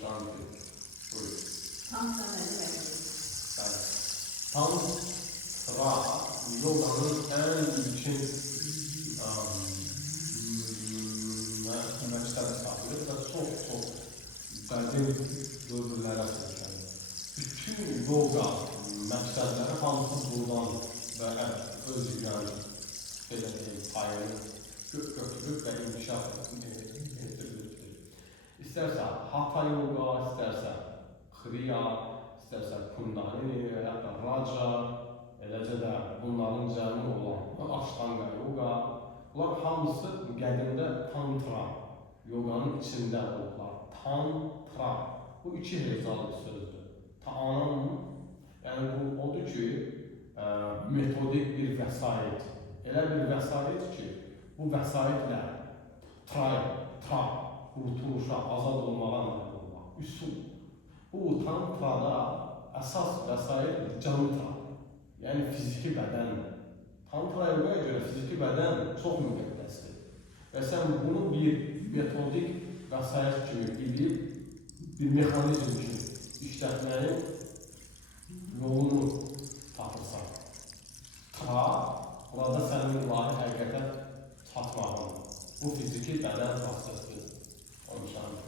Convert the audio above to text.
Shanti. Buyurun. Tantra ne demek? Yani, Tantra, yoganın en ilkin məqsədi sayılır və çox qədim dövrlərə sürükənir. Bütün yoga məqsədləri hamısı buradan və öz yəni payını götürüb və inkişaf etdirilir. İstərsə Hatha yoga, istərsə Kriya, istərsə Kundalini, hətta Raja, eləcə də bunların cəmi olan Ashtanga yoga, bunlar hamısı qədimdə Tantra yoganın içində olurlar. Tantra, bu iki hecalı sözdür. Tanam, yəni bu odur ki, metodik bir vəsait. Elə bir vəsait ki, bu vəsaitlə qurtuluşa, azad olmağa nail olmaq, üsul. Bu Tantrada əsas vəsait cantra, yəni fiziki bədəndir. Tantra yogaya görə fiziki bədən çox müqəddəsdir. Və sən bunu bir metodik vəsait kimi bilib, bir mexanizm kimi işlətməyin yolunu tapırsan. Burada sənin ilahi həqiqətə çatmağın, bu fiziki bədən prosesidir. Onun şanı.